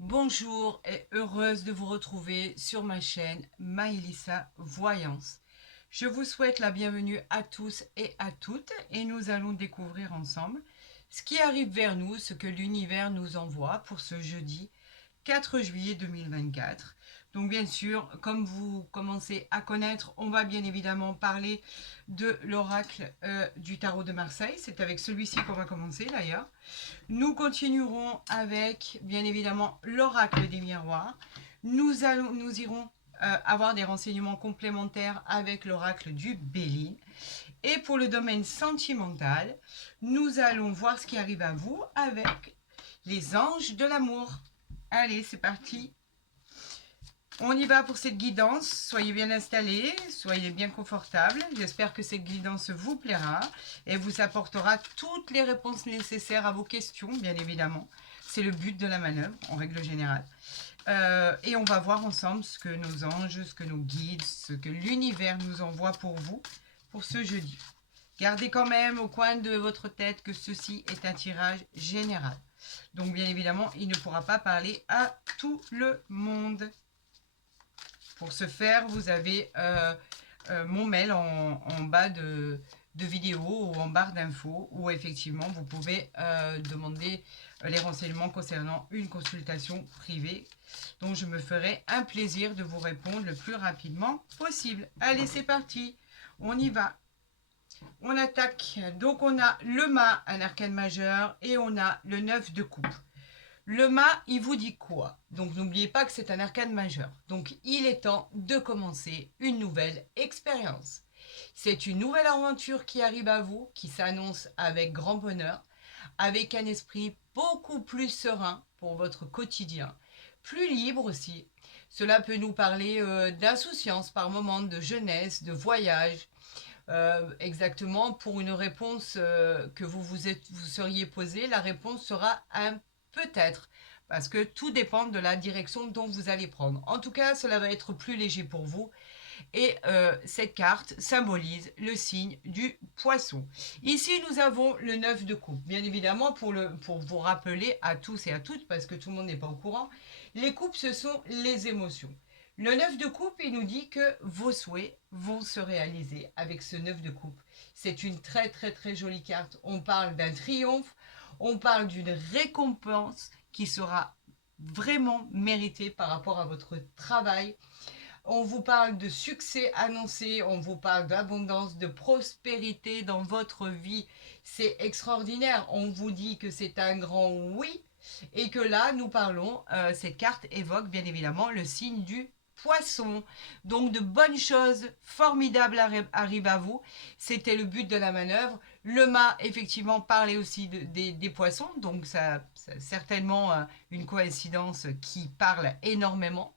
Bonjour et heureuse de vous retrouver sur ma chaîne Maëlissa Voyance. Je vous souhaite la bienvenue à tous et à toutes et nous allons découvrir ensemble ce qui arrive vers nous, ce que l'univers nous envoie pour ce jeudi 4 juillet 2024. Donc bien sûr, comme vous commencez à connaître, on va bien évidemment parler de l'oracle du tarot de Marseille. C'est avec celui-ci qu'on va commencer d'ailleurs. Nous continuerons avec, bien évidemment, l'oracle des miroirs. Nous irons avoir des renseignements complémentaires avec l'oracle du Béline. Et pour le domaine sentimental, nous allons voir ce qui arrive à vous avec les anges de l'amour. Allez, c'est parti. On y va pour cette guidance. Soyez bien installés, soyez bien confortables. J'espère que cette guidance vous plaira et vous apportera toutes les réponses nécessaires à vos questions, bien évidemment. C'est le but de la manœuvre, en règle générale. Et on va voir ensemble ce que nos anges, ce que nos guides, ce que l'univers nous envoie pour vous, pour ce jeudi. Gardez quand même au coin de votre tête que ceci est un tirage général. Donc bien évidemment, il ne pourra pas parler à tout le monde. Pour ce faire, vous avez mon mail en bas de vidéo ou en barre d'infos où effectivement vous pouvez demander les renseignements concernant une consultation privée. Donc je me ferai un plaisir de vous répondre le plus rapidement possible. Allez, c'est parti, on y va. On attaque. Donc on a le mât, un arcane majeur, et on a le 9 de coupe. Le mât, il vous dit quoi? Donc n'oubliez pas que c'est un arcane majeur. Donc il est temps de commencer une nouvelle expérience. C'est une nouvelle aventure qui arrive à vous, qui s'annonce avec grand bonheur, avec un esprit beaucoup plus serein pour votre quotidien, plus libre aussi. Cela peut nous parler d'insouciance par moments, de jeunesse, de voyage. Exactement, pour une réponse que vous seriez posée, la réponse sera un peut-être, parce que tout dépend de la direction dont vous allez prendre. En tout cas, cela va être plus léger pour vous. Et cette carte symbolise le signe du poisson. Ici, nous avons le 9 de coupe. Bien évidemment, pour vous rappeler à tous et à toutes, parce que tout le monde n'est pas au courant, les coupes, ce sont les émotions. Le 9 de coupe, il nous dit que vos souhaits vont se réaliser avec ce 9 de coupe. C'est une très très très jolie carte. On parle d'un triomphe, on parle d'une récompense qui sera vraiment méritée par rapport à votre travail. On vous parle de succès annoncé, on vous parle d'abondance, de prospérité dans votre vie. C'est extraordinaire. On vous dit que c'est un grand oui et que là, nous parlons, cette carte évoque bien évidemment le signe du poisson. Donc de bonnes choses formidables arrivent à vous. C'était le but de la manœuvre. Le mât, effectivement, parlait aussi des poissons. Donc ça certainement une coïncidence qui parle énormément.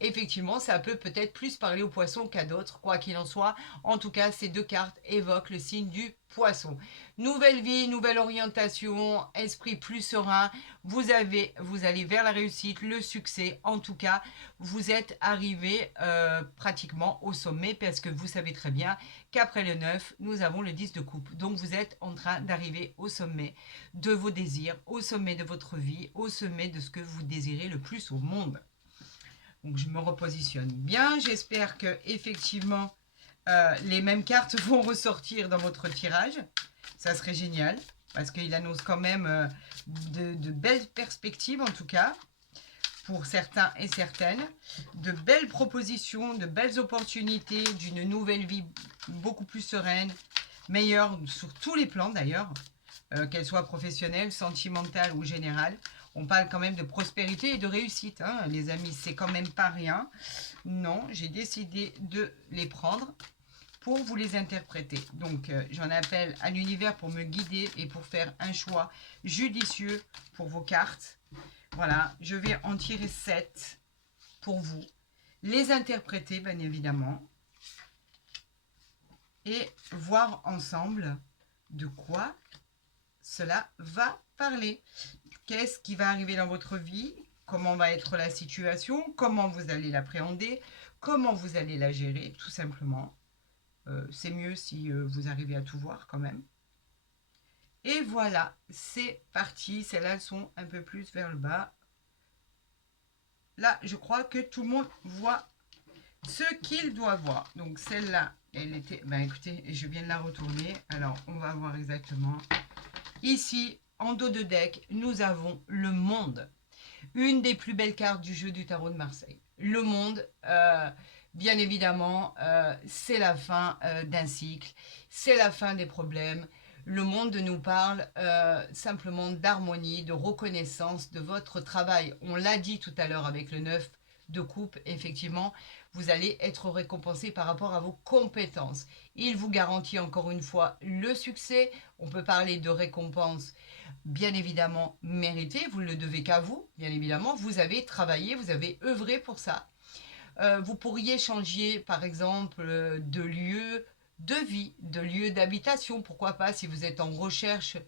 Effectivement, ça peut peut-être plus parler aux poissons qu'à d'autres, quoi qu'il en soit. En tout cas, ces deux cartes évoquent le signe du poisson. Nouvelle vie, nouvelle orientation, esprit plus serein. Vous allez vers la réussite, le succès. En tout cas, vous êtes arrivé pratiquement au sommet parce que vous savez très bien qu'après le 9, nous avons le 10 de coupe. Donc vous êtes en train d'arriver au sommet de vos désirs, au sommet de votre vie, au sommet de ce que vous désirez le plus au monde. Donc je me repositionne bien. J'espère que effectivement les mêmes cartes vont ressortir dans votre tirage. Ça serait génial parce qu'il annonce quand même de belles perspectives en tout cas pour certains et certaines, de belles propositions, de belles opportunités d'une nouvelle vie beaucoup plus sereine, meilleure sur tous les plans d'ailleurs, qu'elle soit professionnelle, sentimentale ou générale. On parle quand même de prospérité et de réussite, hein, les amis, c'est quand même pas rien. Non, j'ai décidé de les prendre pour vous les interpréter. Donc, j'en appelle à l'univers pour me guider et pour faire un choix judicieux pour vos cartes. Voilà, je vais en tirer 7 pour vous, les interpréter bien évidemment et voir ensemble de quoi cela va parler. Qu'est-ce qui va arriver dans votre vie? Comment va être la situation? Comment vous allez l'appréhender? Comment vous allez la gérer? Tout simplement. C'est mieux si vous arrivez à tout voir quand même. Et voilà, c'est parti. Celles-là sont un peu plus vers le bas. Là, je crois que tout le monde voit ce qu'il doit voir. Donc celle-là, elle était... Ben écoutez, je viens de la retourner. Alors, on va voir exactement. Ici, en dos de deck, nous avons le monde. Une des plus belles cartes du jeu du tarot de Marseille. Le monde, bien évidemment, c'est la fin d'un cycle. C'est la fin des problèmes. Le monde nous parle simplement d'harmonie, de reconnaissance de votre travail. On l'a dit tout à l'heure avec le 9 de coupe, effectivement, vous allez être récompensé par rapport à vos compétences. Il vous garantit encore une fois le succès. On peut parler de récompense bien évidemment méritée. Vous ne le devez qu'à vous, bien évidemment. Vous avez travaillé, vous avez œuvré pour ça. Vous pourriez changer, par exemple, de lieu de vie, de lieu d'habitation. Pourquoi pas si vous êtes en recherche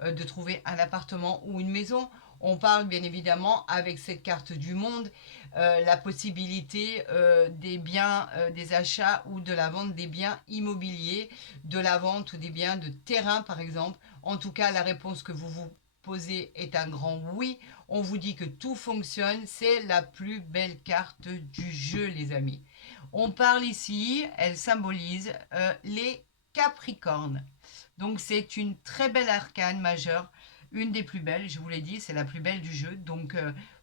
de trouver un appartement ou une maison. On parle bien évidemment avec cette carte du monde, la possibilité des biens, des achats ou de la vente des biens immobiliers, de la vente ou des biens de terrain par exemple. En tout cas, la réponse que vous vous posez est un grand oui. On vous dit que tout fonctionne, c'est la plus belle carte du jeu les amis. On parle ici, elle symbolise les Capricornes. Donc c'est une très belle arcane majeure, une des plus belles, je vous l'ai dit, c'est la plus belle du jeu. Donc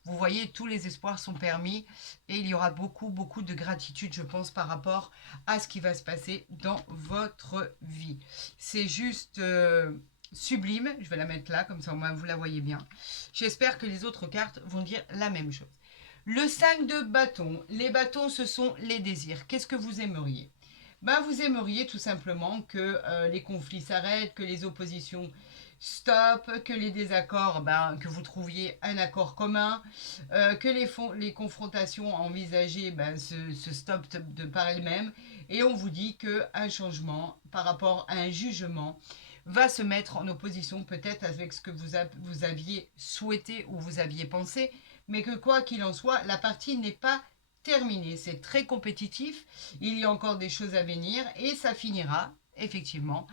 vous voyez, tous les espoirs sont permis et il y aura beaucoup, beaucoup de gratitude, je pense, par rapport à ce qui va se passer dans votre vie. C'est juste sublime, je vais la mettre là, comme ça au moins vous la voyez bien. J'espère que les autres cartes vont dire la même chose. Le 5 de bâton, les bâtons ce sont les désirs. Qu'est-ce que vous aimeriez? Ben, vous aimeriez tout simplement que les conflits s'arrêtent, que les oppositions stoppent, que les désaccords, que vous trouviez un accord commun, que les confrontations envisagées se stoppent de par elles-mêmes. Et on vous dit qu'un changement par rapport à un jugement va se mettre en opposition peut-être avec ce que vous aviez souhaité ou vous aviez pensé, mais que quoi qu'il en soit, la partie n'est pas terminée. C'est très compétitif, il y a encore des choses à venir et ça finira effectivement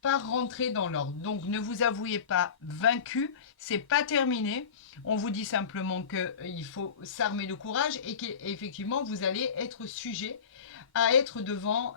par rentrer dans l'ordre. Donc ne vous avouez pas vaincu, c'est pas terminé. On vous dit simplement qu'il faut s'armer de courage et qu'effectivement vous allez être sujet à être devant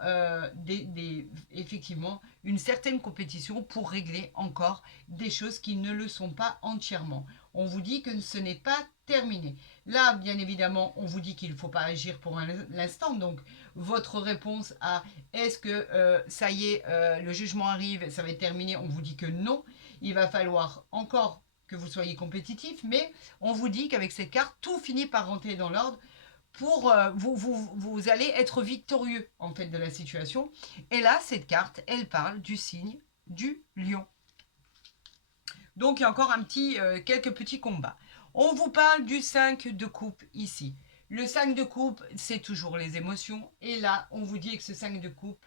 effectivement une certaine compétition pour régler encore des choses qui ne le sont pas entièrement. On vous dit que ce n'est pas terminé. Là, bien évidemment, on vous dit qu'il ne faut pas agir pour l'instant. Donc, votre réponse à est-ce que ça y est, le jugement arrive, ça va être terminé, on vous dit que non. Il va falloir encore que vous soyez compétitif, mais on vous dit qu'avec cette carte, tout finit par rentrer dans l'ordre pour vous allez être victorieux en fait de la situation. Et là, cette carte, elle parle du signe du lion. Donc, il y a encore quelques petits combats. On vous parle du 5 de coupe ici. Le 5 de coupe, c'est toujours les émotions. Et là, on vous dit avec ce 5 de coupe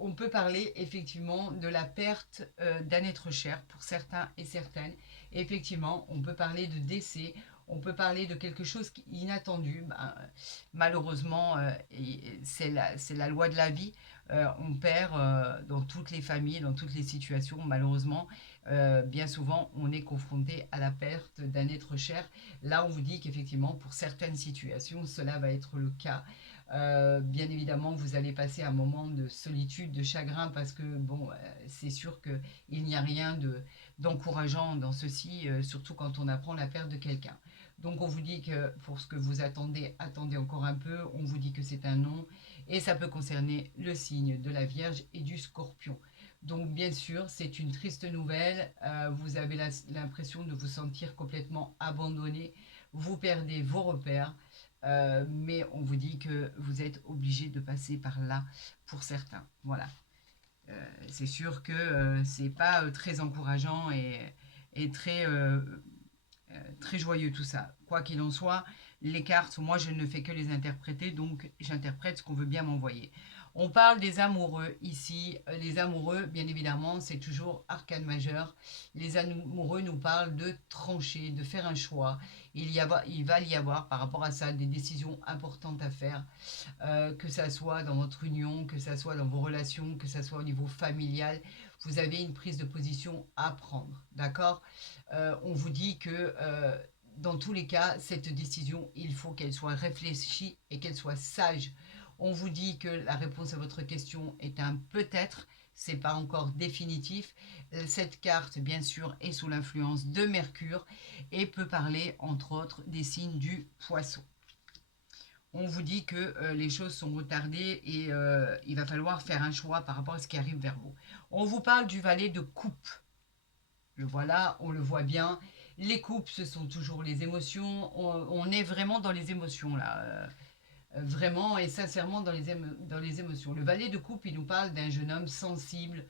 on peut parler effectivement de la perte d'un être cher pour certains et certaines. Et effectivement, on peut parler de décès. On peut parler de quelque chose d'inattendu. Malheureusement, c'est la loi de la vie. On perd dans toutes les familles, dans toutes les situations, malheureusement. Bien souvent, on est confronté à la perte d'un être cher. Là, on vous dit qu'effectivement, pour certaines situations, cela va être le cas. Bien évidemment, vous allez passer un moment de solitude, de chagrin, parce que bon, c'est sûr qu'il n'y a rien d'encourageant dans ceci, surtout quand on apprend la perte de quelqu'un. Donc on vous dit que pour ce que vous attendez, attendez encore un peu. On vous dit que c'est un non et ça peut concerner le signe de la Vierge et du Scorpion. Donc bien sûr, c'est une triste nouvelle. Vous avez l'impression de vous sentir complètement abandonné. Vous perdez vos repères. Mais on vous dit que vous êtes obligé de passer par là pour certains. Voilà. C'est sûr que c'est pas très encourageant et très joyeux tout ça. Quoi qu'il en soit, les cartes, moi je ne fais que les interpréter, donc j'interprète ce qu'on veut bien m'envoyer. On parle des amoureux ici. Les amoureux, bien évidemment, c'est toujours arcane majeur. Les amoureux nous parlent de trancher, de faire un choix. Il va y avoir par rapport à ça des décisions importantes à faire, que ça soit dans votre union, que ça soit dans vos relations, que ça soit au niveau familial. Vous avez une prise de position à prendre, d'accord? On vous dit que dans tous les cas, cette décision, il faut qu'elle soit réfléchie et qu'elle soit sage. On vous dit que la réponse à votre question est un peut-être, c'est pas encore définitif. Cette carte, bien sûr, est sous l'influence de Mercure et peut parler, entre autres, des signes du Poisson. On vous dit que les choses sont retardées et il va falloir faire un choix par rapport à ce qui arrive vers vous. On vous parle du valet de coupe. Le voilà, on le voit bien. Les coupes, ce sont toujours les émotions. On est vraiment dans les émotions là. Vraiment et sincèrement dans les émotions. Le valet de coupe, il nous parle d'un jeune homme sensible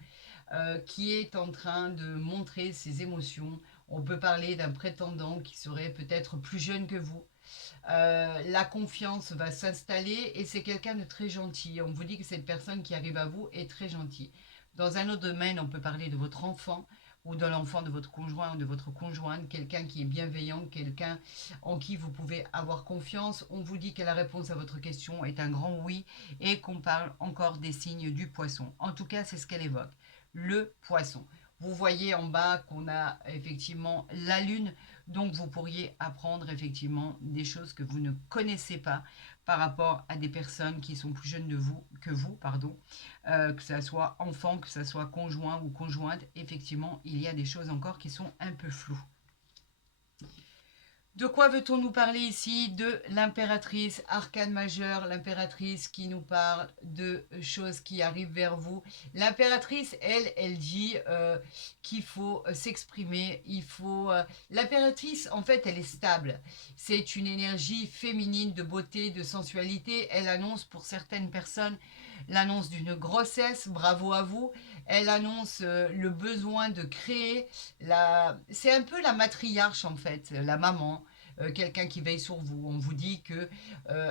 qui est en train de montrer ses émotions. On peut parler d'un prétendant qui serait peut-être plus jeune que vous. La confiance va s'installer et c'est quelqu'un de très gentil. On vous dit que cette personne qui arrive à vous est très gentille. Dans un autre domaine, on peut parler de votre enfant ou de l'enfant de votre conjoint ou de votre conjointe, quelqu'un qui est bienveillant, quelqu'un en qui vous pouvez avoir confiance. On vous dit que la réponse à votre question est un grand oui et qu'on parle encore des signes du poisson. En tout cas, c'est ce qu'elle évoque, le poisson. Vous voyez en bas qu'on a effectivement la lune, donc vous pourriez apprendre effectivement des choses que vous ne connaissez pas par rapport à des personnes qui sont plus jeunes que vous, que ça soit enfant, que ça soit conjoint ou conjointe. Effectivement, il y a des choses encore qui sont un peu floues. De quoi veut-on nous parler ici? De l'impératrice, arcane majeure, l'impératrice qui nous parle de choses qui arrivent vers vous. L'impératrice, elle dit qu'il faut s'exprimer, il faut... L'impératrice, en fait, elle est stable. C'est une énergie féminine de beauté, de sensualité. Elle annonce pour certaines personnes l'annonce d'une grossesse, bravo à vous. Elle annonce le besoin de créer. C'est un peu la matriarche en fait, la maman, quelqu'un qui veille sur vous. On vous dit que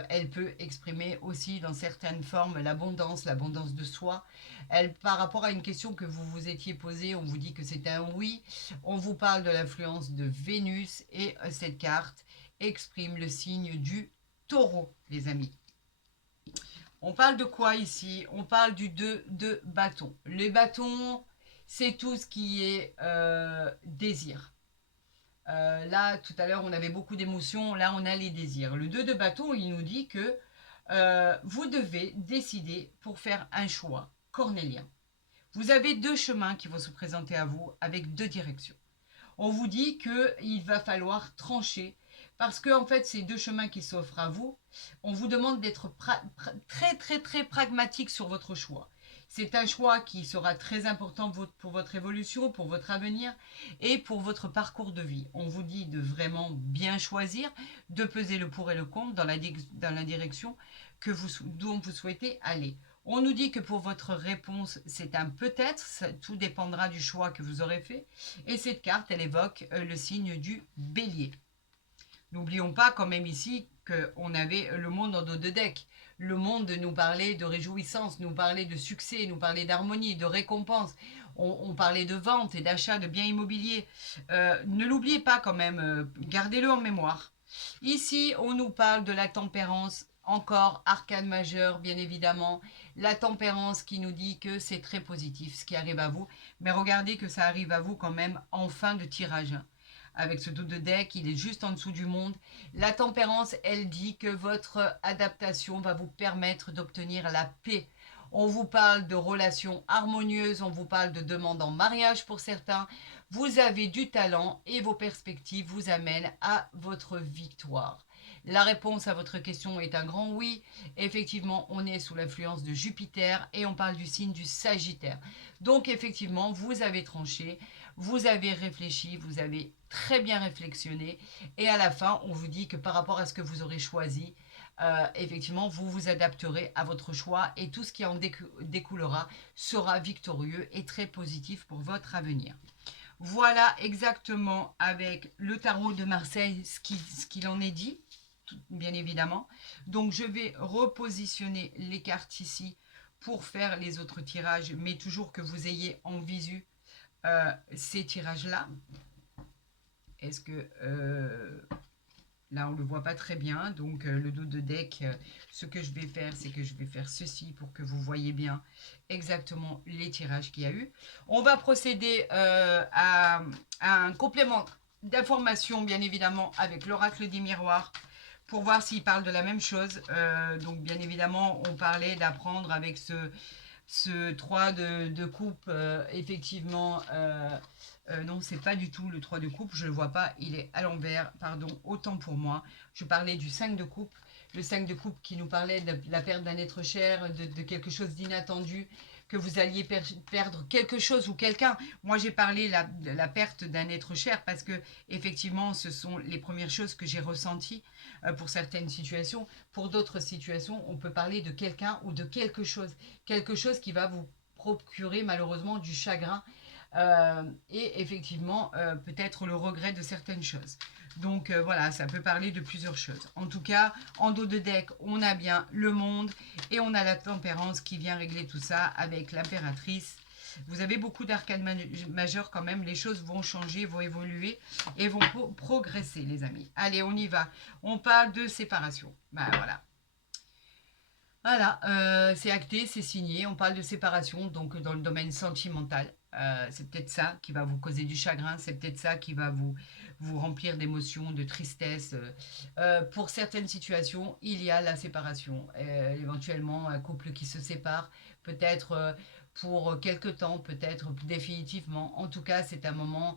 elle peut exprimer aussi dans certaines formes l'abondance de soi. Elle, par rapport à une question que vous vous étiez posée, on vous dit que c'est un oui. On vous parle de l'influence de Vénus et cette carte exprime le signe du Taureau, les amis. On parle de quoi ici? On parle du 2 de bâton. Les bâtons, c'est tout ce qui est désir. Là, tout à l'heure, on avait beaucoup d'émotions. Là, on a les désirs. Le 2 de bâton, il nous dit que vous devez décider pour faire un choix cornélien. Vous avez deux chemins qui vont se présenter à vous avec deux directions. On vous dit qu'il va falloir trancher parce que en fait, ces deux chemins qui s'offrent à vous, on vous demande d'être très pragmatique sur votre choix. C'est un choix qui sera très important pour votre évolution, pour votre avenir et pour votre parcours de vie. On vous dit de vraiment bien choisir, de peser le pour et le contre dans la direction dont vous souhaitez aller. On nous dit que pour votre réponse, c'est un peut-être, tout dépendra du choix que vous aurez fait. Et cette carte, elle évoque le signe du bélier. N'oublions pas quand même ici qu'on avait le monde en dos de deck. Le monde nous parlait de réjouissance, nous parlait de succès, nous parlait d'harmonie, de récompense. On parlait de vente et d'achat de biens immobiliers. Ne l'oubliez pas quand même, gardez-le en mémoire. Ici, on nous parle de la tempérance, encore arcane majeur, bien évidemment. La tempérance qui nous dit que c'est très positif ce qui arrive à vous. Mais regardez que ça arrive à vous quand même en fin de tirage. Avec ce dos de deck, il est juste en dessous du monde. La tempérance, elle dit que votre adaptation va vous permettre d'obtenir la paix. On vous parle de relations harmonieuses, on vous parle de demandes en mariage pour certains. Vous avez du talent et vos perspectives vous amènent à votre victoire. La réponse à votre question est un grand oui. Effectivement, on est sous l'influence de Jupiter et on parle du signe du Sagittaire. Donc effectivement, vous avez tranché, vous avez réfléchi, vous avez très bien réflexionné et à la fin, on vous dit que par rapport à ce que vous aurez choisi, effectivement, vous vous adapterez à votre choix et tout ce qui en découlera sera victorieux et très positif pour votre avenir. Voilà exactement avec le tarot de Marseille ce qu'il en est dit, bien évidemment. Donc, je vais repositionner les cartes ici pour faire les autres tirages, mais toujours que vous ayez en visu ces tirages-là. Est-ce que... là, on ne le voit pas très bien. Donc, le dos de deck, ce que je vais faire, c'est que je vais faire ceci pour que vous voyez bien exactement les tirages qu'il y a eu. On va procéder à un complément d'informations, bien évidemment, avec l'oracle des miroirs, pour voir s'il parle de la même chose. Donc, bien évidemment, on parlait d'apprendre avec ce 3 de coupe, effectivement, non, c'est pas du tout le 3 de coupe, je le vois pas, il est à l'envers, pardon, autant pour moi. Je parlais du 5 de coupe, le 5 de coupe qui nous parlait de la perte d'un être cher, de quelque chose d'inattendu, que vous alliez perdre quelque chose ou quelqu'un. Moi, j'ai parlé de la perte d'un être cher parce que, effectivement, ce sont les premières choses que j'ai ressenties pour certaines situations. Pour d'autres situations, on peut parler de quelqu'un ou de quelque chose qui va vous procurer malheureusement du chagrin et effectivement peut-être le regret de certaines choses. Donc voilà, ça peut parler de plusieurs choses. En tout cas, en dos de deck, on a bien le monde et on a la tempérance qui vient régler tout ça avec l'impératrice. Vous avez beaucoup d'arcanes majeurs quand même, les choses vont changer, vont évoluer et vont progresser les amis. Allez, on y va. On parle de séparation. Bah voilà. Voilà, c'est acté, c'est signé. On parle de séparation, donc dans le domaine sentimental. C'est peut-être ça qui va vous causer du chagrin, c'est peut-être ça qui va vous remplir d'émotions, de tristesse. Pour certaines situations, il y a la séparation. Éventuellement, un couple qui se sépare, peut-être pour quelque temps, peut-être définitivement. En tout cas, c'est un moment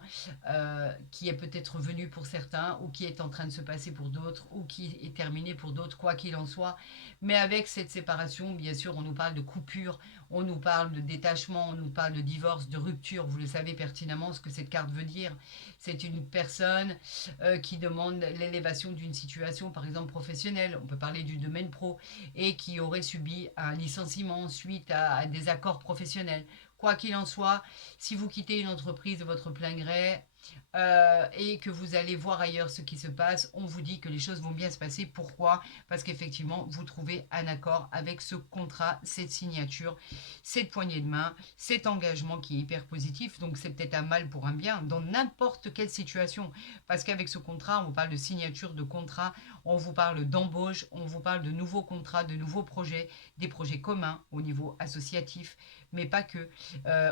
qui est peut-être venu pour certains, ou qui est en train de se passer pour d'autres, ou qui est terminé pour d'autres, quoi qu'il en soit. Mais avec cette séparation, bien sûr, on nous parle de coupure, on nous parle de détachement, on nous parle de divorce, de rupture. Vous le savez pertinemment ce que cette carte veut dire. C'est une personne qui demande l'élévation d'une situation, par exemple professionnelle, on peut parler du domaine pro, et qui aurait subi un licenciement suite à des accords professionnels. Quoi qu'il en soit, si vous quittez une entreprise de votre plein gré, et que vous allez voir ailleurs ce qui se passe, on vous dit que les choses vont bien se passer. Pourquoi? Parce qu'effectivement, vous trouvez un accord avec ce contrat, cette signature, cette poignée de main, cet engagement qui est hyper positif. Donc c'est peut-être un mal pour un bien dans n'importe quelle situation. Parce qu'avec ce contrat, on vous parle de signature de contrat, on vous parle d'embauche, on vous parle de nouveaux contrats, de nouveaux projets, des projets communs au niveau associatif, mais pas que.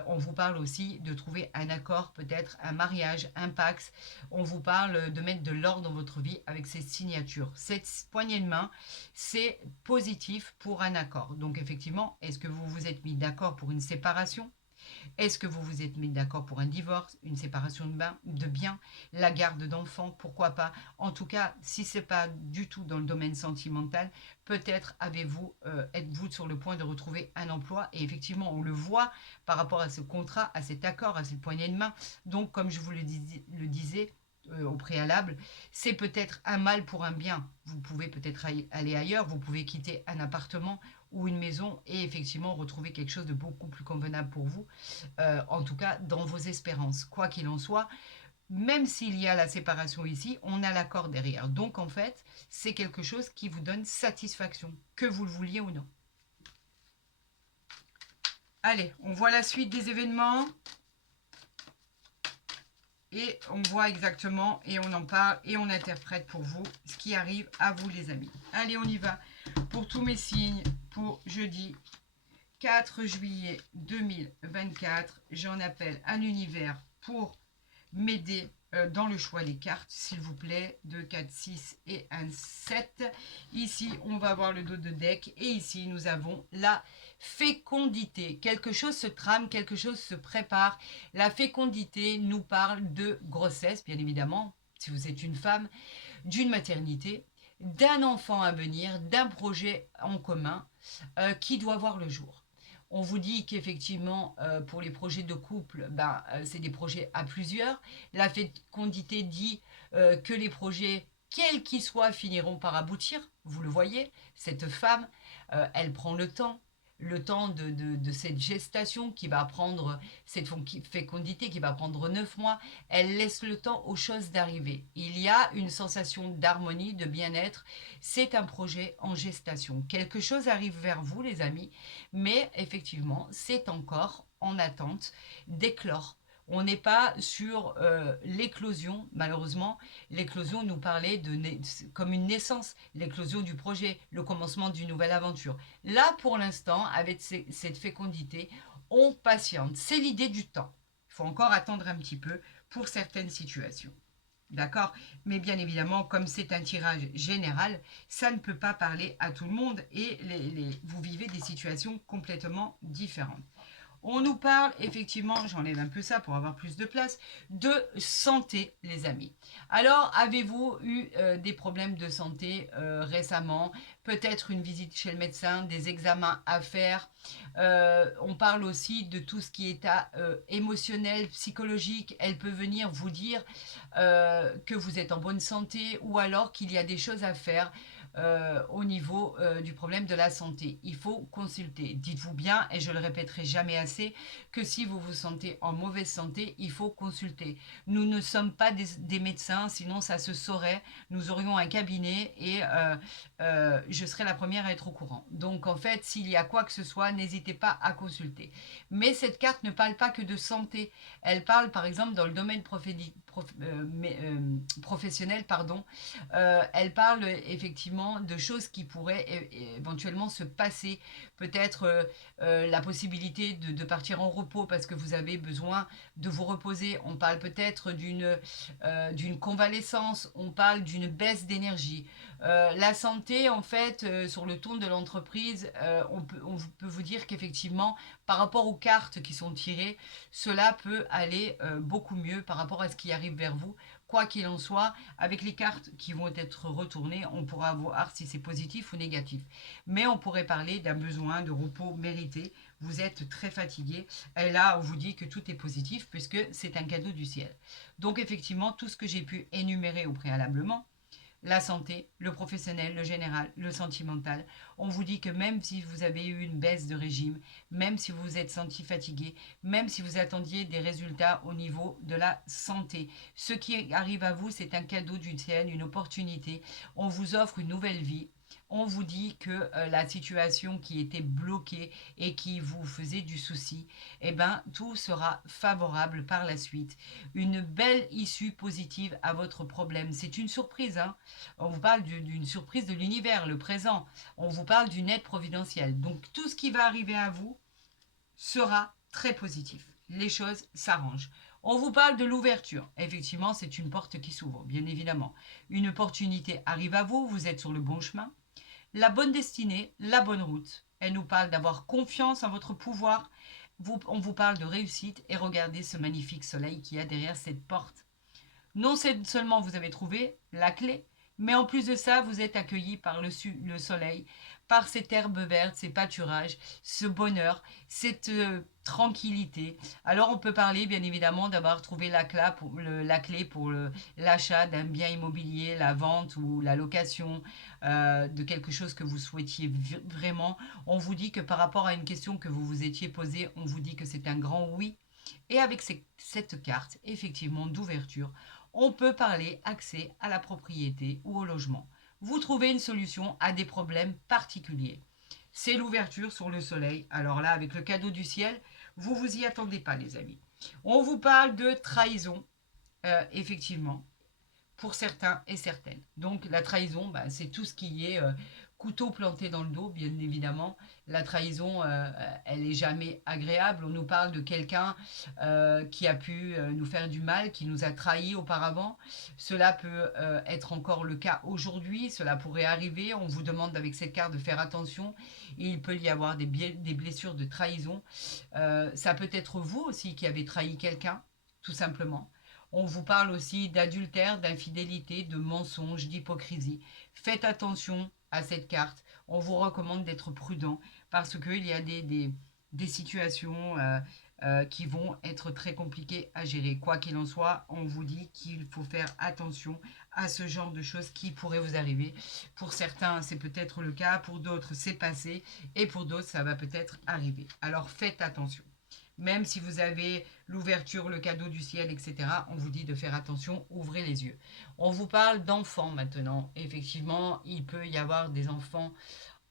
On vous parle aussi de trouver un accord, peut-être un mariage, un pax. On vous parle de mettre de l'ordre dans votre vie avec ces signatures. Cette poignée de main, c'est positif pour un accord. Donc effectivement, est-ce que vous vous êtes mis d'accord pour une séparation? Est-ce que vous vous êtes mis d'accord pour un divorce, une séparation de biens, la garde d'enfants, pourquoi pas? En tout cas, si ce n'est pas du tout dans le domaine sentimental, peut-être êtes-vous sur le point de retrouver un emploi. Et effectivement, on le voit par rapport à ce contrat, à cet accord, à cette poignée de main. Donc, comme je vous le disais, au préalable, c'est peut-être un mal pour un bien. Vous pouvez peut-être aller ailleurs, vous pouvez quitter un appartement ou une maison et effectivement retrouver quelque chose de beaucoup plus convenable pour vous, en tout cas dans vos espérances. Quoi qu'il en soit, même s'il y a la séparation ici, on a l'accord derrière. Donc en fait, c'est quelque chose qui vous donne satisfaction, que vous le vouliez ou non. Allez, on voit la suite des événements. Et on voit exactement, et on en parle, et on interprète pour vous ce qui arrive à vous les amis. Allez, on y va. Pour tous mes signes, pour jeudi 4 juillet 2024, j'en appelle à l'univers pour m'aider dans le choix des cartes, s'il vous plaît. 2, 4, 6 et un 7. Ici, on va voir le dos de deck. Et ici, nous avons la fécondité. Quelque chose se trame, quelque chose se prépare. La fécondité nous parle de grossesse, bien évidemment, si vous êtes une femme, d'une maternité, d'un enfant à venir, d'un projet en commun qui doit voir le jour. On vous dit qu'effectivement, pour les projets de couple, c'est des projets à plusieurs. La fécondité dit que les projets, quels qu'ils soient, finiront par aboutir. Vous le voyez, cette femme, elle prend le temps de cette gestation qui va prendre, cette fécondité qui va prendre 9 mois, elle laisse le temps aux choses d'arriver. Il y a une sensation d'harmonie, de bien-être. C'est un projet en gestation. Quelque chose arrive vers vous, les amis, mais effectivement, c'est encore en attente d'éclore. On n'est pas sur l'éclosion, malheureusement. L'éclosion nous parlait comme une naissance, l'éclosion du projet, le commencement d'une nouvelle aventure. Là, pour l'instant, avec cette fécondité, on patiente. C'est l'idée du temps. Il faut encore attendre un petit peu pour certaines situations. D'accord? Mais bien évidemment, comme c'est un tirage général, ça ne peut pas parler à tout le monde et vous vivez des situations complètement différentes. On nous parle effectivement, j'enlève un peu ça pour avoir plus de place, de santé, les amis. Alors, avez-vous eu des problèmes de santé récemment? Peut-être une visite chez le médecin, des examens à faire. On parle aussi de tout ce qui est état émotionnel, psychologique. Elle peut venir vous dire que vous êtes en bonne santé ou alors qu'il y a des choses à faire au niveau du problème de la santé. Il faut consulter. Dites-vous bien, et je le répéterai jamais assez, que si vous vous sentez en mauvaise santé, il faut consulter. Nous ne sommes pas des médecins, sinon ça se saurait. Nous aurions un cabinet et je serais la première à être au courant. Donc en fait, s'il y a quoi que ce soit, n'hésitez pas à consulter. Mais cette carte ne parle pas que de santé. Elle parle par exemple dans le domaine professionnel, pardon, elle parle effectivement de choses qui pourraient éventuellement se passer. Peut-être la possibilité de partir en repos parce que vous avez besoin de vous reposer. On parle peut-être d'une convalescence, on parle d'une baisse d'énergie. La santé, en fait, sur le ton de l'entreprise, on peut vous dire qu'effectivement, par rapport aux cartes qui sont tirées, cela peut aller beaucoup mieux par rapport à ce qui arrive vers vous. Quoi qu'il en soit, avec les cartes qui vont être retournées, on pourra voir si c'est positif ou négatif. Mais on pourrait parler d'un besoin de repos mérité. Vous êtes très fatigué. Et là, on vous dit que tout est positif puisque c'est un cadeau du ciel. Donc effectivement, tout ce que j'ai pu énumérer au préalablement, la santé, le professionnel, le général, le sentimental. On vous dit que même si vous avez eu une baisse de régime, même si vous vous êtes senti fatigué, même si vous attendiez des résultats au niveau de la santé, ce qui arrive à vous, c'est un cadeau du ciel, une opportunité. On vous offre une nouvelle vie. On vous dit que la situation qui était bloquée et qui vous faisait du souci, eh ben, tout sera favorable par la suite. Une belle issue positive à votre problème. C'est une surprise, hein. On vous parle d'une surprise de l'univers, le présent. On vous parle d'une aide providentielle. Donc tout ce qui va arriver à vous sera très positif. Les choses s'arrangent. On vous parle de l'ouverture. Effectivement, c'est une porte qui s'ouvre, bien évidemment. Une opportunité arrive à vous, vous êtes sur le bon chemin. La bonne destinée, la bonne route. Elle nous parle d'avoir confiance en votre pouvoir. On vous parle de réussite et regardez ce magnifique soleil qu'il y a derrière cette porte. Non seulement vous avez trouvé la clé, mais en plus de ça, vous êtes accueilli par le soleil, par cette herbe verte, ces pâturages, ce bonheur, cette tranquillité. Alors on peut parler bien évidemment d'avoir trouvé la clé pour l'achat d'un bien immobilier, la vente ou la location de quelque chose que vous souhaitiez vraiment. On vous dit que par rapport à une question que vous vous étiez posée, on vous dit que c'est un grand oui. Et avec cette carte, effectivement, d'ouverture, on peut parler accès à la propriété ou au logement. Vous trouvez une solution à des problèmes particuliers. C'est l'ouverture sur le soleil. Alors là, avec le cadeau du ciel, vous vous y attendez pas, les amis. On vous parle de trahison, effectivement, pour certains et certaines. Donc la trahison, bah, c'est tout ce qui est couteau planté dans le dos, bien évidemment. La trahison, elle est jamais agréable. On nous parle de quelqu'un qui a pu nous faire du mal, qui nous a trahis auparavant. Cela peut être encore le cas aujourd'hui. Cela pourrait arriver. On vous demande avec cette carte de faire attention. Il peut y avoir des blessures de trahison. Ça peut être vous aussi qui avez trahi quelqu'un, tout simplement. On vous parle aussi d'adultère, d'infidélité, de mensonge, d'hypocrisie. Faites attention à cette carte. On vous recommande d'être prudent parce qu'il y a des situations qui vont être très compliquées à gérer. Quoi qu'il en soit, on vous dit qu'il faut faire attention à ce genre de choses qui pourraient vous arriver. Pour certains, c'est peut-être le cas, pour d'autres, c'est passé, et pour d'autres, ça va peut-être arriver. Alors faites attention. Même si vous avez l'ouverture, le cadeau du ciel, etc., on vous dit de faire attention, ouvrez les yeux. On vous parle d'enfants maintenant. Effectivement, il peut y avoir des enfants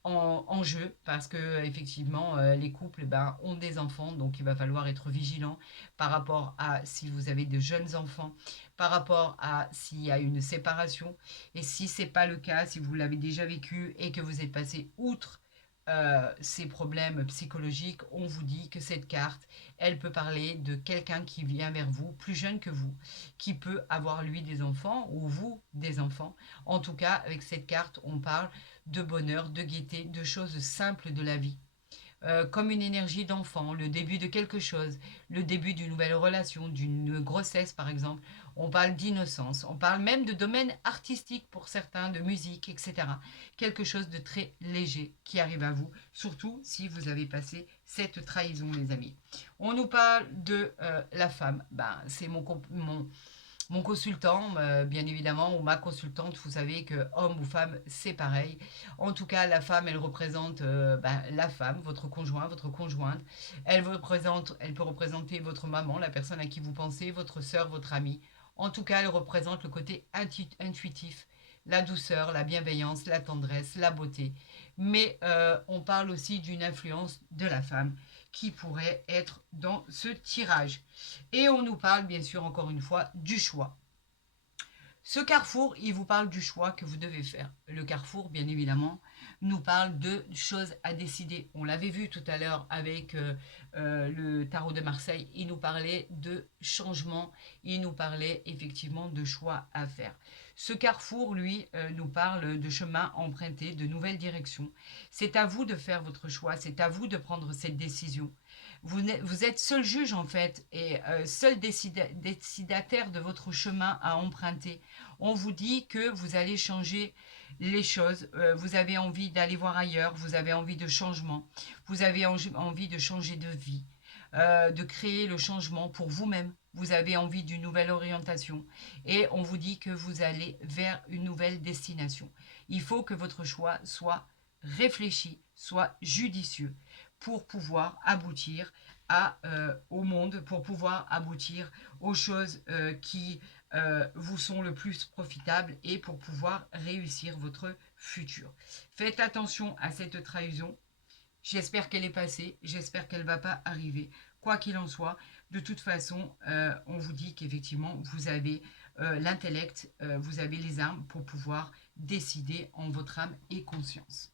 en jeu parce que effectivement les couples ont des enfants, donc il va falloir être vigilant par rapport à si vous avez de jeunes enfants, par rapport à s'il y a une séparation, et si c'est pas le cas, si vous l'avez déjà vécu et que vous êtes passé outre ces problèmes psychologiques, on vous dit que cette carte, elle peut parler de quelqu'un qui vient vers vous, plus jeune que vous, qui peut avoir lui des enfants ou vous des enfants. En tout cas, avec cette carte, on parle de bonheur, de gaieté, de choses simples de la vie. Comme une énergie d'enfant, le début de quelque chose, le début d'une nouvelle relation, d'une grossesse par exemple. On parle d'innocence, on parle même de domaine artistique pour certains, de musique, etc. Quelque chose de très léger qui arrive à vous, surtout si vous avez passé cette trahison, les amis. On nous parle de la femme. Ben, c'est mon consultant, bien évidemment, ou ma consultante, vous savez que homme ou femme, c'est pareil. En tout cas, la femme, elle représente la femme, votre conjoint, votre conjointe. Elle peut représenter votre maman, la personne à qui vous pensez, votre sœur, votre amie. En tout cas, elle représente le côté intuitif, la douceur, la bienveillance, la tendresse, la beauté. Mais on parle aussi d'une influence de la femme qui pourrait être dans ce tirage. Et on nous parle bien sûr encore une fois du choix. Ce carrefour, il vous parle du choix que vous devez faire. Le carrefour, bien évidemment, nous parle de choses à décider. On l'avait vu tout à l'heure avec le tarot de Marseille. Il nous parlait de changement. Il nous parlait effectivement de choix à faire. Ce carrefour, lui, nous parle de chemin emprunté, de nouvelles directions. C'est à vous de faire votre choix. C'est à vous de prendre cette décision. Vous êtes seul juge en fait et seul décidataire de votre chemin à emprunter. On vous dit que vous allez changer les choses, vous avez envie d'aller voir ailleurs, vous avez envie de changement, vous avez envie de changer de vie, de créer le changement pour vous-même. Vous avez envie d'une nouvelle orientation et on vous dit que vous allez vers une nouvelle destination. Il faut que votre choix soit réfléchi, soit judicieux pour pouvoir aboutir au monde, pour pouvoir aboutir aux choses qui vous sont le plus profitables et pour pouvoir réussir votre futur. Faites attention à cette trahison. J'espère qu'elle est passée, j'espère qu'elle ne va pas arriver. Quoi qu'il en soit, de toute façon, on vous dit qu'effectivement, vous avez l'intellect, vous avez les armes pour pouvoir décider en votre âme et conscience.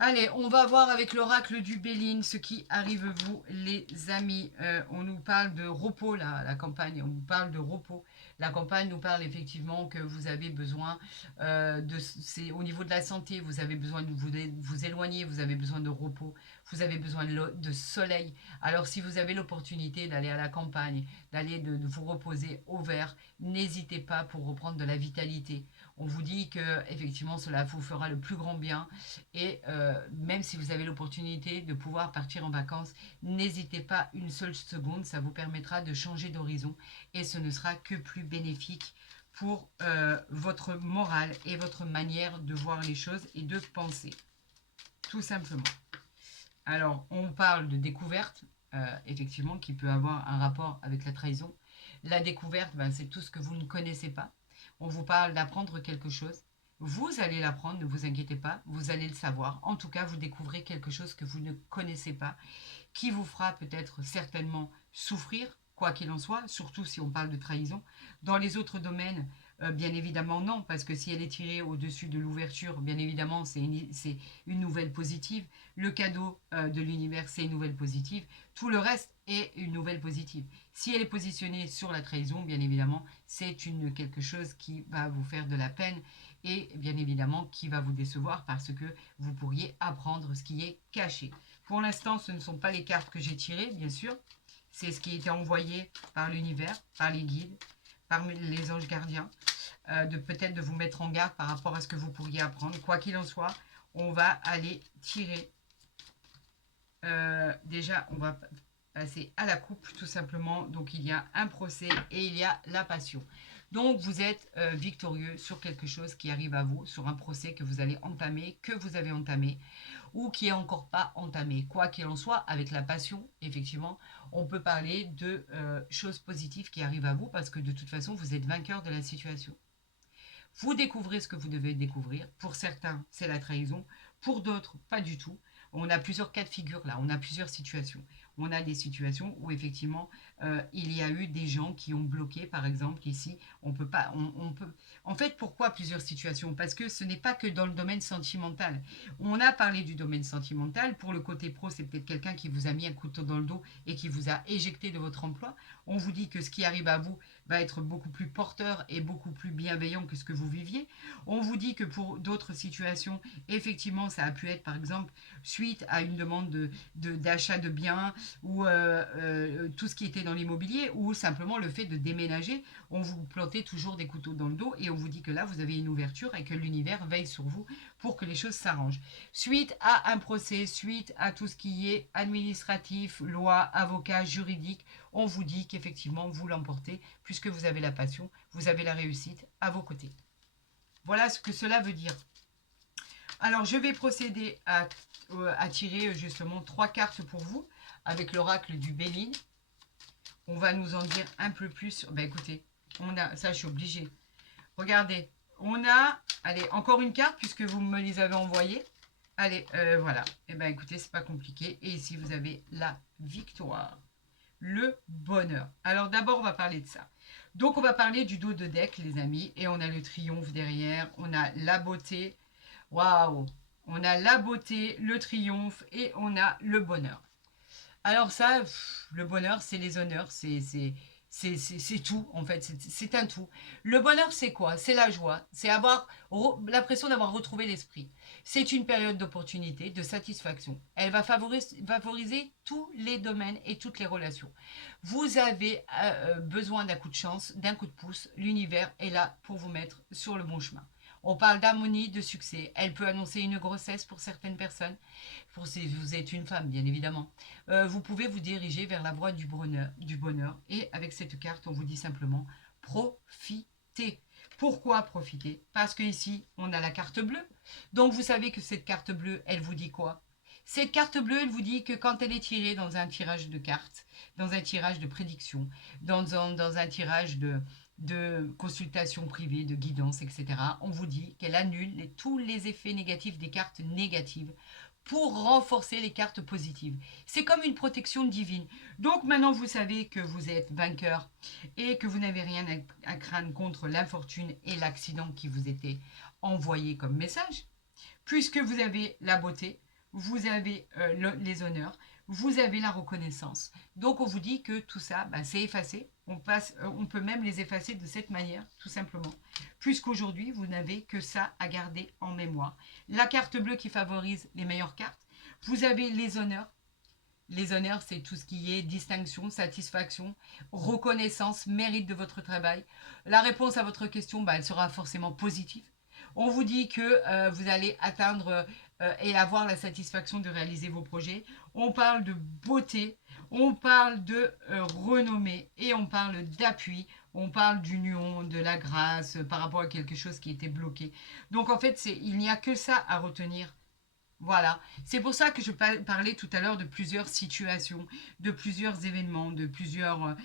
Allez, on va voir avec l'oracle du Béline ce qui arrive vous, les amis. On nous parle de repos, là, la campagne. On nous parle de repos. La campagne nous parle effectivement que vous avez besoin c'est au niveau de la santé, vous avez besoin de vous éloigner, vous avez besoin de repos, vous avez besoin de soleil. Alors si vous avez l'opportunité d'aller à la campagne, de vous reposer au vert, n'hésitez pas pour reprendre de la vitalité. On vous dit que effectivement cela vous fera le plus grand bien et même si vous avez l'opportunité de pouvoir partir en vacances, n'hésitez pas une seule seconde, ça vous permettra de changer d'horizon et ce ne sera que plus bénéfique pour votre morale et votre manière de voir les choses et de penser, tout simplement. Alors, on parle de découverte, effectivement, qui peut avoir un rapport avec la trahison. La découverte, c'est tout ce que vous ne connaissez pas. On vous parle d'apprendre quelque chose. Vous allez l'apprendre, ne vous inquiétez pas, vous allez le savoir. En tout cas, vous découvrez quelque chose que vous ne connaissez pas, qui vous fera peut-être certainement souffrir, quoi qu'il en soit, surtout si on parle de trahison. Dans les autres domaines, bien évidemment non, parce que si elle est tirée au-dessus de l'ouverture, bien évidemment c'est une nouvelle positive. Le cadeau de l'univers, c'est une nouvelle positive. Tout le reste est une nouvelle positive. Si elle est positionnée sur la trahison, bien évidemment, c'est quelque chose qui va vous faire de la peine et bien évidemment qui va vous décevoir parce que vous pourriez apprendre ce qui est caché. Pour l'instant, ce ne sont pas les cartes que j'ai tirées, bien sûr. C'est ce qui a été envoyé par l'univers, par les guides, par les anges gardiens, peut-être de vous mettre en garde par rapport à ce que vous pourriez apprendre. Quoi qu'il en soit, on va aller tirer. Déjà, on va passer à la coupe, tout simplement. Donc, il y a un procès et il y a la passion. Donc, vous êtes victorieux sur quelque chose qui arrive à vous, sur un procès que vous allez entamer, que vous avez entamé, ou qui est encore pas entamé. Quoi qu'il en soit, avec la passion, effectivement, on peut parler de choses positives qui arrivent à vous, parce que de toute façon, vous êtes vainqueur de la situation. Vous découvrez ce que vous devez découvrir. Pour certains, c'est la trahison. Pour d'autres, pas du tout. On a plusieurs cas de figure là, on a plusieurs situations. on a des situations où effectivement il y a eu des gens qui ont bloqué, par exemple ici, on peut pas, on peut... En fait, pourquoi plusieurs situations? Parce que ce n'est pas que dans le domaine sentimental. On a parlé du domaine sentimental. Pour le côté pro, c'est peut-être quelqu'un qui vous a mis un couteau dans le dos et qui vous a éjecté de votre emploi. On vous dit que ce qui arrive à vous va être beaucoup plus porteur et beaucoup plus bienveillant que ce que vous viviez. On vous dit que pour d'autres situations, effectivement, ça a pu être par exemple suite à une demande d'achat de biens ou tout ce qui était dans l'immobilier ou simplement le fait de déménager. On vous plantait toujours des couteaux dans le dos et on vous dit que là, vous avez une ouverture et que l'univers veille sur vous pour que les choses s'arrangent. Suite à un procès, suite à tout ce qui est administratif, loi, avocat, juridique, on vous dit qu'effectivement, vous l'emportez puisque vous avez la passion, vous avez la réussite à vos côtés. Voilà ce que cela veut dire. Alors, je vais procéder à tirer justement 3 cartes pour vous avec l'oracle du Béline. On va nous en dire un peu plus. Ben écoutez, on a ça, je suis obligée. Regardez, on a, allez, encore une carte puisque vous me les avez envoyées. Allez, voilà. Et ben écoutez, c'est pas compliqué. Et ici, vous avez la victoire, le bonheur. Alors d'abord, on va parler de ça. Donc, on va parler du dos de deck, les amis. Et on a le triomphe derrière. On a la beauté. Waouh! On a la beauté, le triomphe et on a le bonheur. Alors ça, le bonheur, c'est les honneurs, c'est tout, en fait, c'est un tout. Le bonheur, c'est quoi? C'est la joie, c'est avoir l'impression d'avoir retrouvé l'esprit. C'est une période d'opportunité, de satisfaction. Elle va favoriser tous les domaines et toutes les relations. Vous avez besoin d'un coup de chance, d'un coup de pouce. L'univers est là pour vous mettre sur le bon chemin. On parle d'harmonie, de succès. Elle peut annoncer une grossesse pour certaines personnes. Pour si vous êtes une femme, bien évidemment. Vous pouvez vous diriger vers la voie du bonheur. Et avec cette carte, on vous dit simplement profitez. Pourquoi profiter? Parce que ici, on a la carte bleue. Donc, vous savez que cette carte bleue, elle vous dit quoi? Cette carte bleue, elle vous dit que quand elle est tirée dans un tirage de cartes, dans un tirage de prédiction, dans un tirage de consultation privée, de guidance, etc., on vous dit qu'elle annule tous les effets négatifs des cartes négatives pour renforcer les cartes positives. C'est comme une protection divine. Donc maintenant, vous savez que vous êtes vainqueur et que vous n'avez rien à craindre contre l'infortune et l'accident qui vous était envoyé comme message, puisque vous avez la beauté, vous avez les honneurs, vous avez la reconnaissance. Donc on vous dit que tout ça, bah, c'est effacé. On peut même les effacer de cette manière, tout simplement. Puisqu'aujourd'hui, vous n'avez que ça à garder en mémoire. La carte bleue qui favorise les meilleures cartes. Vous avez les honneurs. Les honneurs, c'est tout ce qui est distinction, satisfaction, reconnaissance, mérite de votre travail. La réponse à votre question, bah, elle sera forcément positive. On vous dit que vous allez atteindre et avoir la satisfaction de réaliser vos projets. On parle de beauté, on parle de renommée et on parle d'appui. On parle d'union, de la grâce par rapport à quelque chose qui était bloqué. Donc en fait, il n'y a que ça à retenir. Voilà, c'est pour ça que je parlais tout à l'heure de plusieurs situations, de plusieurs événements, de plusieurs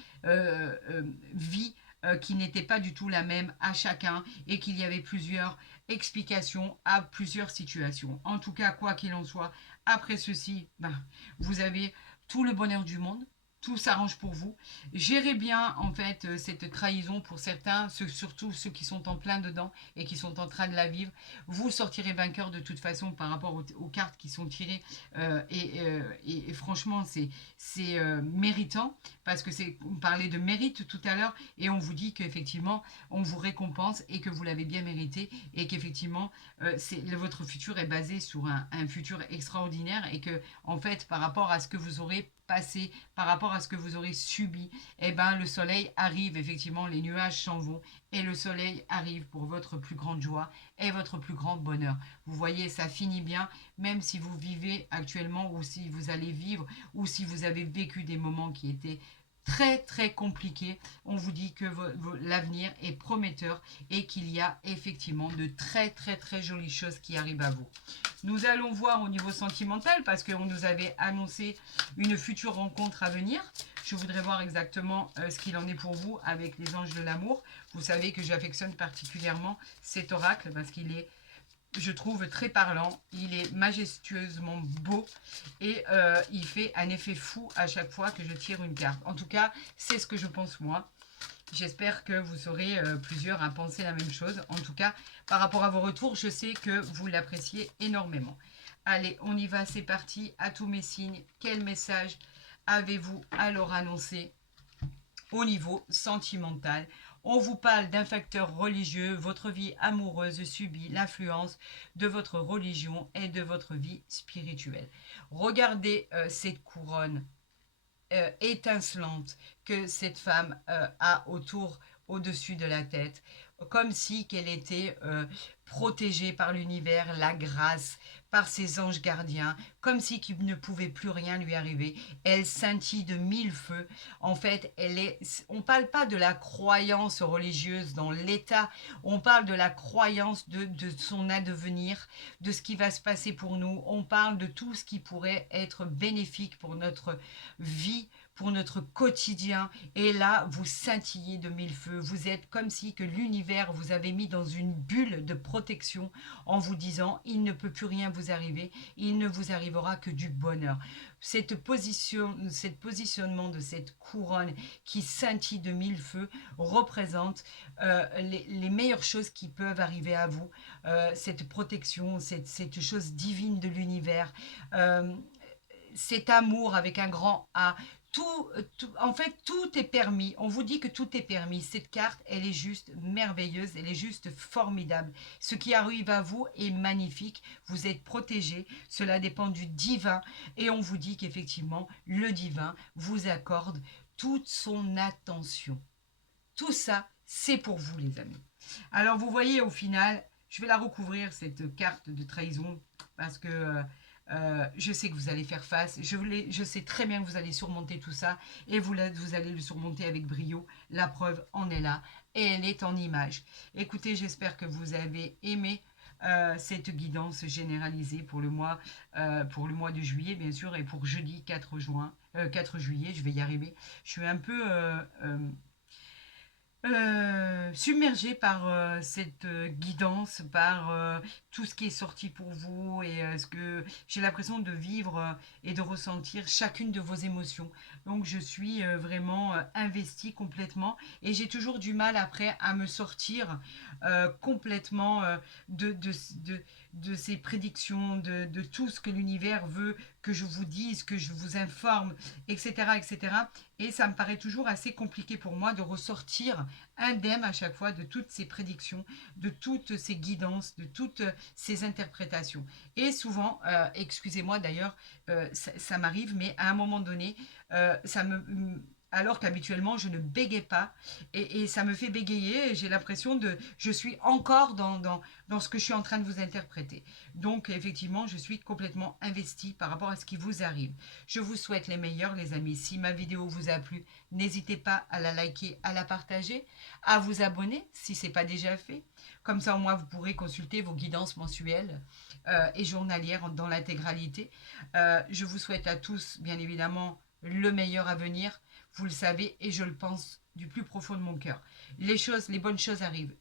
vies qui n'étaient pas du tout la même à chacun et qu'il y avait plusieurs explications à plusieurs situations. En tout cas, quoi qu'il en soit, après ceci, ben, vous avez tout le bonheur du monde. Tout s'arrange pour vous. Gérez bien en fait cette trahison pour certains, surtout ceux qui sont en plein dedans et qui sont en train de la vivre. Vous sortirez vainqueur de toute façon par rapport aux cartes qui sont tirées et franchement c'est méritant parce que on parlait de mérite tout à l'heure et on vous dit qu'effectivement on vous récompense et que vous l'avez bien mérité et qu'effectivement votre futur est basé sur un futur extraordinaire et que en fait par rapport à ce que vous aurez passé, par rapport à ce que vous aurez subi, eh ben, le soleil arrive, effectivement, les nuages s'en vont, et le soleil arrive pour votre plus grande joie et votre plus grand bonheur. Vous voyez, ça finit bien, même si vous vivez actuellement, ou si vous allez vivre, ou si vous avez vécu des moments qui étaient très très compliqués, on vous dit que l'avenir est prometteur et qu'il y a effectivement de très très très jolies choses qui arrivent à vous. Nous allons voir au niveau sentimental parce qu'on nous avait annoncé une future rencontre à venir. Je voudrais voir exactement ce qu'il en est pour vous avec les anges de l'amour. Vous savez que j'affectionne particulièrement cet oracle parce qu'il est je trouve très parlant. Il est majestueusement beau et il fait un effet fou à chaque fois que je tire une carte. En tout cas, c'est ce que je pense moi. J'espère que vous serez plusieurs à penser la même chose. En tout cas, par rapport à vos retours, je sais que vous l'appréciez énormément. Allez, on y va, c'est parti. À tous mes signes, quel message avez-vous à leur annoncer au niveau sentimental? On vous parle d'un facteur religieux. Votre vie amoureuse subit l'influence de votre religion et de votre vie spirituelle. Regardez cette couronne étincelante que cette femme a au-dessus de la tête, comme si qu'elle était protégée par l'univers, la grâce, par ses anges gardiens, comme si qu'il ne pouvait plus rien lui arriver. Elle scintille de mille feux. En fait, on ne parle pas de la croyance religieuse dans l'état, on parle de la croyance de son advenir, de ce qui va se passer pour nous. On parle de tout ce qui pourrait être bénéfique pour notre vie, pour notre quotidien. Et là, vous scintillez de mille feux. Vous êtes comme si que l'univers vous avait mis dans une bulle de protection en vous disant, il ne peut plus rien vous arriver, il ne vous arrivera que du bonheur. Cette positionnement de cette couronne qui scintille de mille feux représente les meilleures choses qui peuvent arriver à vous. Cette protection, cette chose divine de l'univers. Cet amour avec un grand A. En fait, tout est permis. On vous dit que tout est permis. Cette carte, elle est juste merveilleuse, elle est juste formidable. Ce qui arrive à vous est magnifique. Vous êtes protégé. Cela dépend du divin. Et on vous dit qu'effectivement, le divin vous accorde toute son attention. Tout ça, c'est pour vous, les amis. Alors, vous voyez, au final, je vais la recouvrir, cette carte de trahison, parce que je sais que vous allez faire face. Je sais très bien que vous allez surmonter tout ça. Et vous allez le surmonter avec brio. La preuve en est là. Et elle est en image. Écoutez, j'espère que vous avez aimé cette guidance généralisée pour le mois de juillet, bien sûr. Et pour jeudi 4 juillet, je vais y arriver. Je suis un peu submergé par cette guidance, par tout ce qui est sorti pour vous et ce que j'ai l'impression de vivre et de ressentir chacune de vos émotions. Donc je suis vraiment investie complètement et j'ai toujours du mal après à me sortir complètement de ces prédictions, de tout ce que l'univers veut que je vous dise, que je vous informe, etc., etc. Et ça me paraît toujours assez compliqué pour moi de ressortir indemne à chaque fois de toutes ces prédictions, de toutes ces guidances, de toutes ces interprétations. Et souvent, excusez-moi d'ailleurs, ça m'arrive, mais à un moment donné, alors qu'habituellement je ne bégaye pas et ça me fait bégayer et j'ai l'impression je suis encore dans ce que je suis en train de vous interpréter. Donc effectivement, je suis complètement investie par rapport à ce qui vous arrive. Je vous souhaite les meilleurs, les amis. Si ma vidéo vous a plu, n'hésitez pas à la liker, à la partager, à vous abonner si ce n'est pas déjà fait. Comme ça, au moins, vous pourrez consulter vos guidances mensuelles et journalières dans l'intégralité. Je vous souhaite à tous, bien évidemment, le meilleur à venir. Vous le savez et je le pense du plus profond de mon cœur. Les bonnes choses arrivent.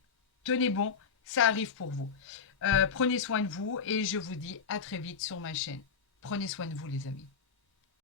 Tenez bon, ça arrive pour vous. Prenez soin de vous et je vous dis à très vite sur ma chaîne. Prenez soin de vous, les amis.